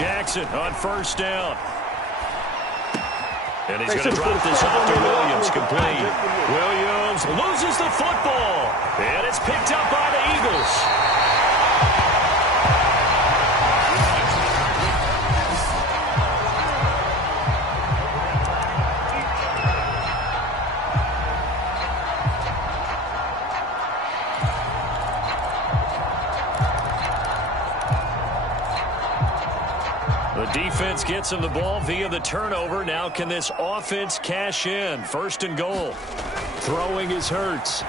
Jackson on first down. And he's going to drop this off to Williams, complete. Williams loses the football. And it's picked up by the Eagles. The defense gets him the ball via the turnover. Now can this offense cash in? First and goal. Throwing is Hurts.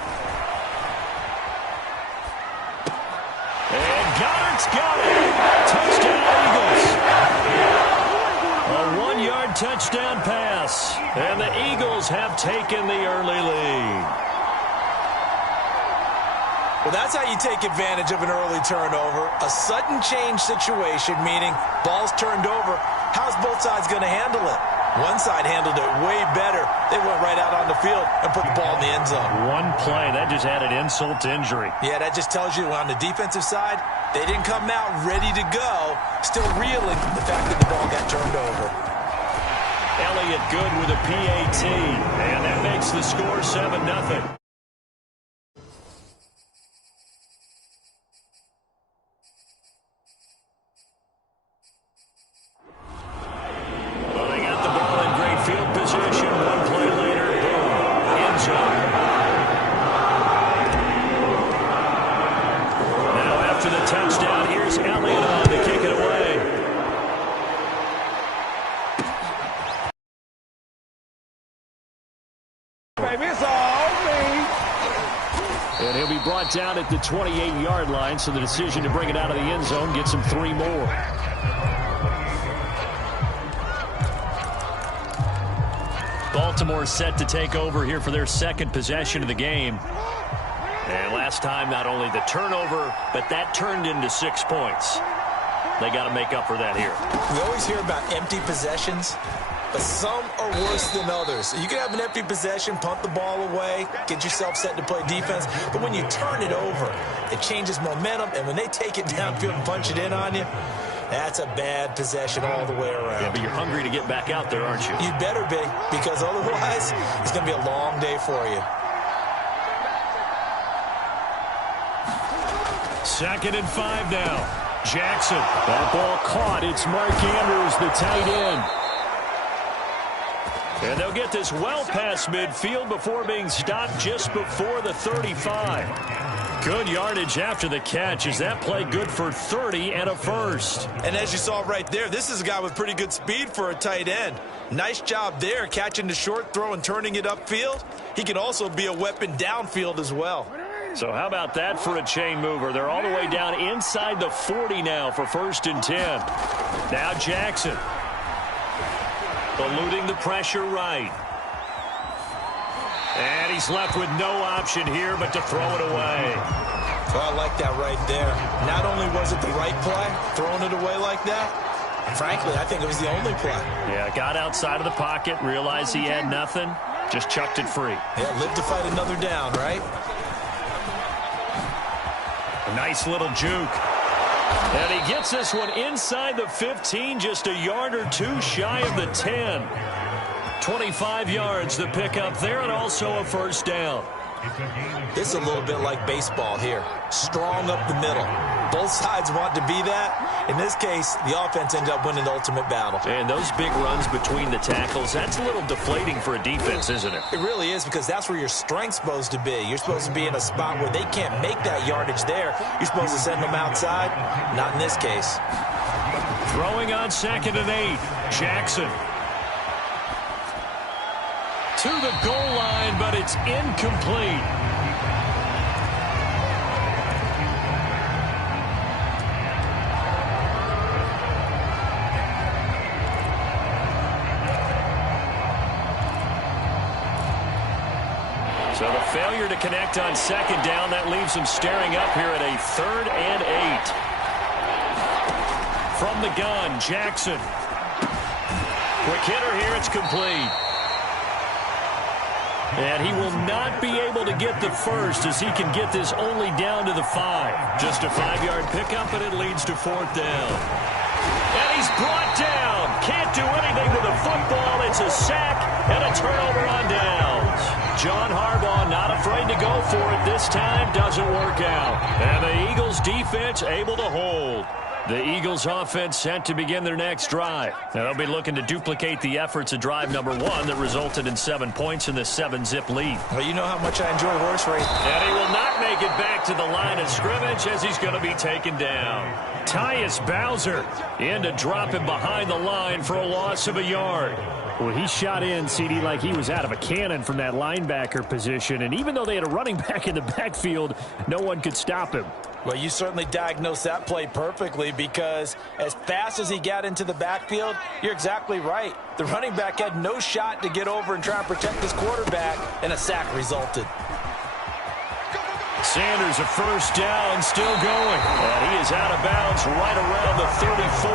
And Goddard's got it. Touchdown, Eagles. A 1-yard touchdown pass. And the Eagles have taken the early lead. Well, that's how you take advantage of an early turnover. A sudden change situation, meaning ball's turned over. How's both sides going to handle it? One side handled it way better. They went right out on the field and put the ball in the end zone. One play, that just added insult to injury. Yeah, that just tells you on the defensive side, they didn't come out ready to go, still reeling from the fact that the ball got turned over. Elliott good with a PAT, and that makes the score 7-0. And he'll be brought down at the 28-yard line, so the decision to bring it out of the end zone gets him 3 more. Baltimore set to take over here for their second possession of the game. And last time, not only the turnover, but that turned into 6 points. They got to make up for that here. We always hear about empty possessions, but some are worse than others. You can have an empty possession, punt the ball away, get yourself set to play defense, but when you turn it over, it changes momentum, and when they take it downfield and punch it in on you, that's a bad possession all the way around. Yeah, but you're hungry to get back out there, aren't you? You better be, because otherwise, it's going to be a long day for you. 2nd and 5 now. Jackson. That ball caught. It's Mark Andrews, the tight end. And they'll get this well past midfield before being stopped just before the 35. Good yardage after the catch. Is that play good for 30 and a first? And as you saw right there, this is a guy with pretty good speed for a tight end. Nice job there, catching the short throw and turning it upfield. He can also be a weapon downfield as well. So how about that for a chain mover? They're all the way down inside the 40 now for 1st and 10. Now Jackson. Eluding the pressure right. And he's left with no option here but to throw it away. Well, I like that right there. Not only was it the right play, throwing it away like that, frankly, I think it was the only play. Yeah, got outside of the pocket, realized he had nothing, just chucked it free. Yeah, live to fight another down, right? A nice little juke. And he gets this one inside the 15, just a yard or two shy of the 10. 25 yards the pickup there, and also a first down. This is a little bit like baseball here. Strong up the middle. Both sides want to be that. In this case, the offense ended up winning the ultimate battle. And those big runs between the tackles, that's a little deflating for a defense, isn't it? It really is, because that's where your strength's supposed to be. You're supposed to be in a spot where they can't make that yardage there. You're supposed to send them outside. Not in this case. Throwing on 2nd and 8. Jackson. To the goal line, but it's incomplete. So the failure to connect on 2nd down, that leaves them staring up here at a 3rd and 8. From the gun, Jackson. Quick hitter here, it's complete. And he will not be able to get the first as he can get this only down to the 5. Just a 5-yard pickup, and it leads to 4th down. And he's brought down. Can't do anything with the football. It's a sack and a turnover on downs. John Harbaugh not afraid to go for it this time. Doesn't work out. And the Eagles defense able to hold. The Eagles offense set to begin their next drive. Now they'll be looking to duplicate the efforts of drive number 1 that resulted in 7 points in this 7-zip lead. Well, you know how much I enjoy horse racing. And he will not make it back to the line of scrimmage as he's going to be taken down. Tyus Bowser in to drop him behind the line for a loss of a yard. Well, he shot in, CD, like he was out of a cannon from that linebacker position. And even though they had a running back in the backfield, no one could stop him. Well, you certainly diagnosed that play perfectly because as fast as he got into the backfield, you're exactly right. The running back had no shot to get over and try and protect his quarterback, and a sack resulted. Sanders a first down, still going. And he is out of bounds right around the 34.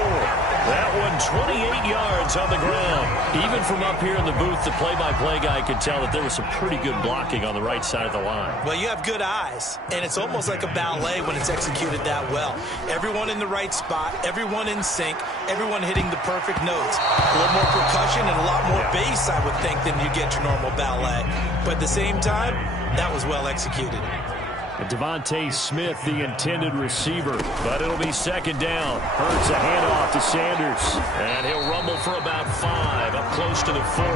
That one 28 yards on the ground. Even from up here in the booth, the play-by-play guy could tell that there was some pretty good blocking on the right side of the line. Well, you have good eyes, and it's almost like a ballet when it's executed that well. Everyone in the right spot, everyone in sync, everyone hitting the perfect notes. A little more percussion and a lot more bass, I would think, than you get your normal ballet. But at the same time, that was well executed. Devontae Smith, the intended receiver, but it'll be 2nd down. Hurts a handoff to Sanders. And he'll rumble for about 5, up close to the 40.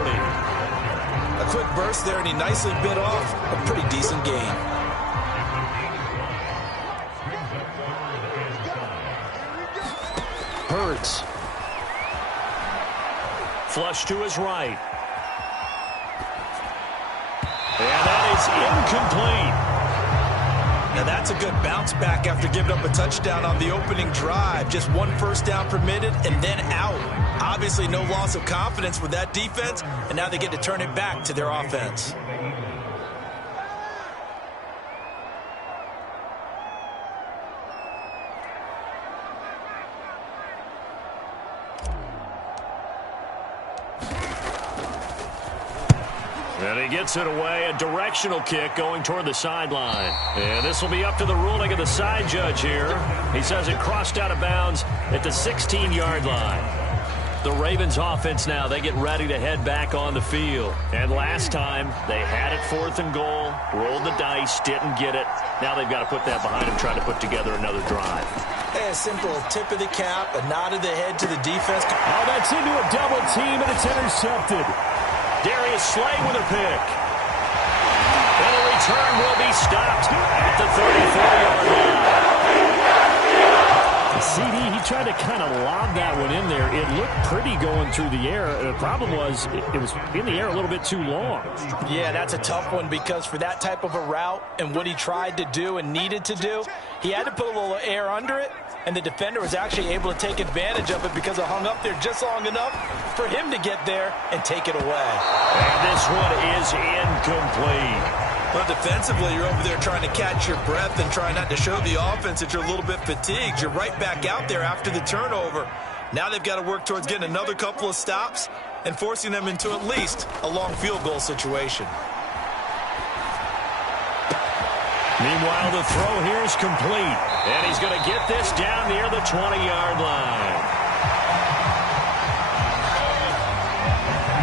A quick burst there, and he nicely bit off a pretty decent gain. Hurts. Flush to his right. And that is incomplete. Now that's a good bounce back after giving up a touchdown on the opening drive. Just 1 first down permitted and then out. Obviously no loss of confidence with that defense, and now they get to turn it back to their offense. And he gets it away, a directional kick going toward the sideline. And this will be up to the ruling of the side judge here. He says it crossed out of bounds at the 16-yard line. The Ravens offense now, they get ready to head back on the field. And last time, they had it 4th and goal, rolled the dice, didn't get it. Now they've got to put that behind them, try to put together another drive. A simple tip of the cap, a nod of the head to the defense. Oh, that's into a double team, and it's intercepted. Darius Slay with a pick. And the return will be stopped at the 34-yard line. CD, he tried to kind of lob that one in there. It looked pretty going through the air. The problem was it was in the air a little bit too long. Yeah, that's a tough one because for that type of a route and what he tried to do and needed to do, he had to put a little air under it, and the defender was actually able to take advantage of it because it hung up there just long enough for him to get there and take it away. And this one is incomplete. Well, defensively, you're over there trying to catch your breath and try not to show the offense that you're a little bit fatigued. You're right back out there after the turnover. Now they've got to work towards getting another couple of stops and forcing them into at least a long field goal situation. Meanwhile, the throw here is complete. And he's going to get this down near the 20-yard line.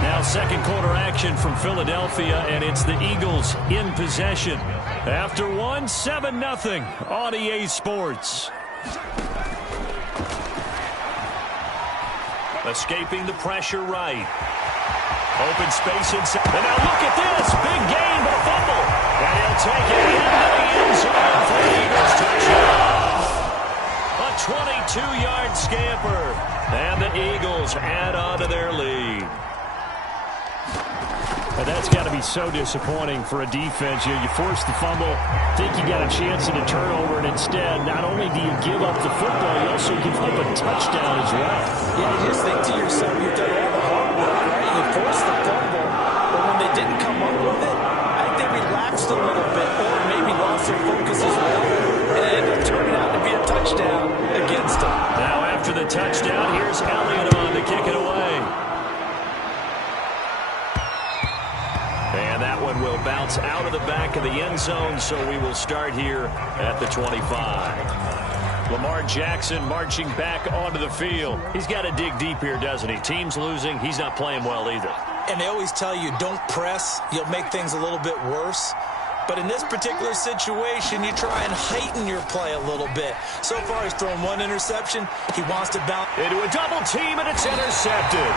Now second quarter action from Philadelphia, and it's the Eagles in possession. After one, 7-0 on EA Sports. Escaping the pressure right. Open space inside. And now look at this. Big gain, but a fumble. And he'll take it into the end zone for the Eagles touchdown. A 22-yard scamper. And the Eagles add on to their lead. But that's got to be so disappointing for a defense. You force the fumble, think you got a chance at a turnover, and instead, not only do you give up the football, you also give up a touchdown as well. Yeah, you just think to yourself, you've done all the hard work, right? You forced the fumble, but when they didn't come up with it, I think they relaxed a little bit, or maybe lost their focus as well, and it ended up turning out to be a touchdown against them. Now after the touchdown, here's Elliott on to kick it away. And that one will of the end zone, so we will start here at the 25. Lamar Jackson marching back onto the field. He's got to dig deep here, doesn't he? Team's losing. He's not playing well either. And they always tell you, don't press. You'll make things a little bit worse. But in this particular situation, you try and heighten your play a little bit. So far, he's thrown one interception. He wants to bounce into a double team, and it's intercepted.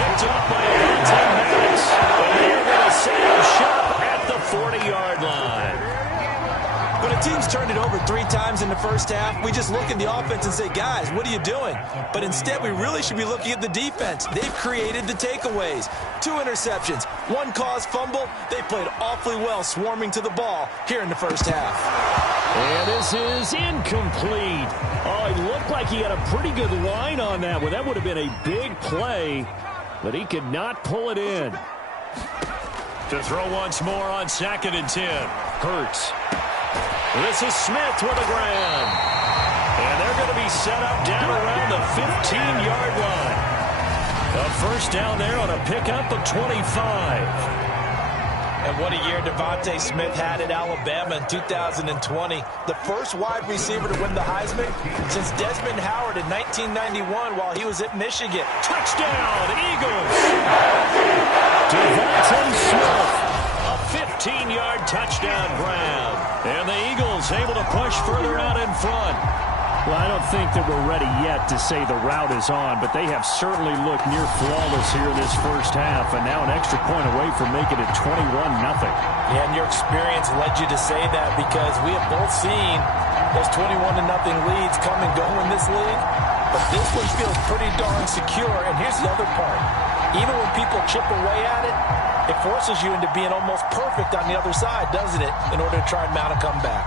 Picked up by Montague. And they're going to set up shop at the 40-yard line. When a team's turned it over 3 times in the first half, we just look at the offense and say, guys, what are you doing? But instead, we really should be looking at the defense. They've created the takeaways. 2 interceptions, 1 caused fumble. They played awfully well swarming to the ball here in the first half. And this is incomplete. Oh, it looked like he had a pretty good line on that one. That would have been a big play, but he could not pull it in. To throw once more on 2nd and 10. Hurts. This is Smith with a ground. And they're going to be set up down around the 15-yard line. A first down there on a pickup of 25. And what a year Devontae Smith had at Alabama in 2020. The first wide receiver to win the Heisman since Desmond Howard in 1991 while he was at Michigan. Touchdown, Eagles! Devontae Smith, a 15-yard touchdown grab. And the Eagles able to push further out in front. Well, I don't think that we're ready yet to say the route is on, but they have certainly looked near flawless here this first half, and now an extra point away from making it 21-0. Yeah, and your experience led you to say that because we have both seen those 21-0 leads come and go in this league, but this one feels pretty darn secure. And here's the other part. Even when people chip away at it, it forces you into being almost perfect on the other side, doesn't it, in order to try and mount a comeback.